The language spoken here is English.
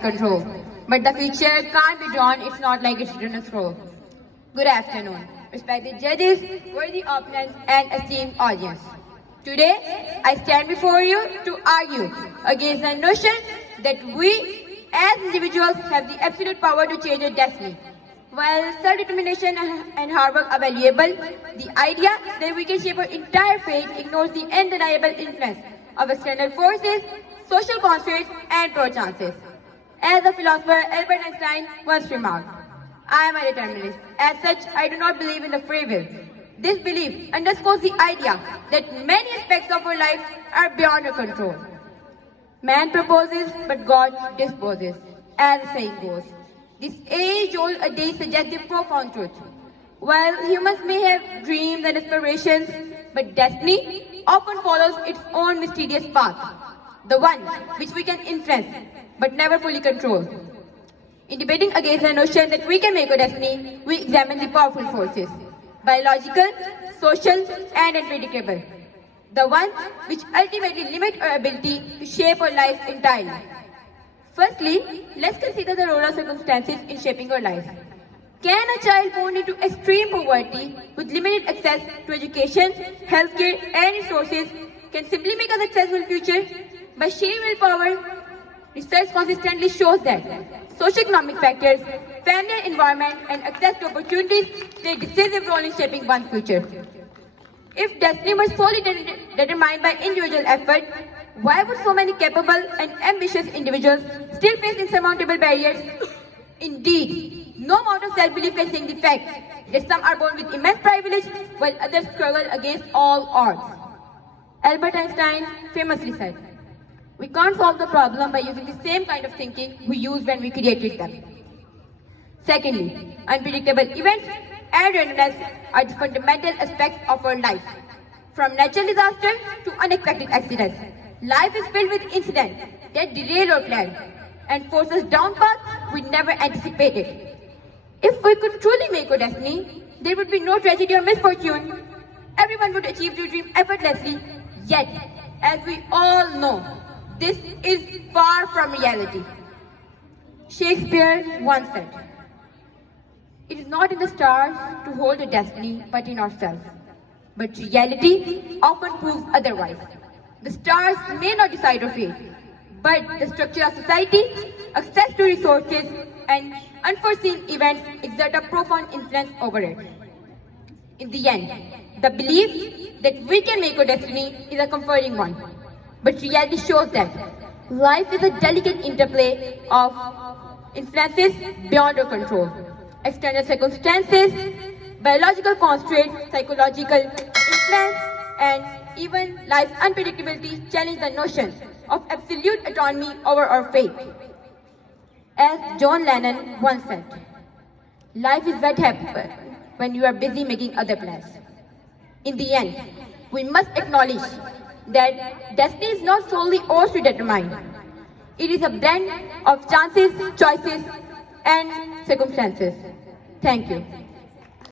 control. But the future can't be drawn, it's not like it's written a scroll. Good afternoon, respected judges, worthy opponents, and esteemed audience. Today, I stand before you to argue against the notion that we, as individuals, have the absolute power to change our destiny. While self-determination and hard work are valuable, the idea that we can shape our entire fate ignores the undeniable influence of external forces, social constraints, and pro-chances. As the philosopher Albert Einstein once remarked, I am a determinist. As such, I do not believe in the free will. This belief underscores the idea that many aspects of our life are beyond our control. Man proposes, but God disposes, as the saying goes. This age-old adage suggests the profound truth. While humans may have dreams and aspirations, but destiny often follows its own mysterious path, the one which we can influence, but never fully control. In debating against the notion that we can make our destiny, we examine the powerful forces, biological, social, and unpredictable. The ones which ultimately limit our ability to shape our lives entirely. Firstly, let's consider the role of circumstances in shaping our lives. Can a child born into extreme poverty with limited access to education, healthcare, and resources can simply make a successful future? By sheer willpower, research consistently shows that socioeconomic factors, family environment, and access to opportunities play a decisive role in shaping one's future. If destiny was solely determined by individual effort, why would so many capable and ambitious individuals still face insurmountable barriers? Indeed, no amount of self-belief can change the fact that some are born with immense privilege while others struggle against all odds. Albert Einstein famously said, "We can't solve the problem by using the same kind of thinking we used when we created them." Secondly, unpredictable events and randomness are the fundamental aspects of our life. From natural disasters to unexpected accidents, life is filled with incidents that derail our plan and force us down paths we never anticipated. If we could truly make our destiny, there would be no tragedy or misfortune. Everyone would achieve their dream effortlessly. Yet, as we all know, this is far from reality. Shakespeare once said, "It is not in the stars to hold a destiny, but in ourselves." But reality often proves otherwise. The stars may not decide our fate, but the structure of society, access to resources, and unforeseen events exert a profound influence over it. In the end, the belief that we can make our destiny is a comforting one. But reality shows that life is a delicate interplay of influences beyond our control. External circumstances, biological constraints, psychological influence, and even life's unpredictability challenge the notion of absolute autonomy over our fate. As John Lennon once said, "Life is what happens when you are busy making other plans." In the end, we must acknowledge that destiny is not solely ours to determine. It is a blend of chances, choices, and circumstances. Thank you.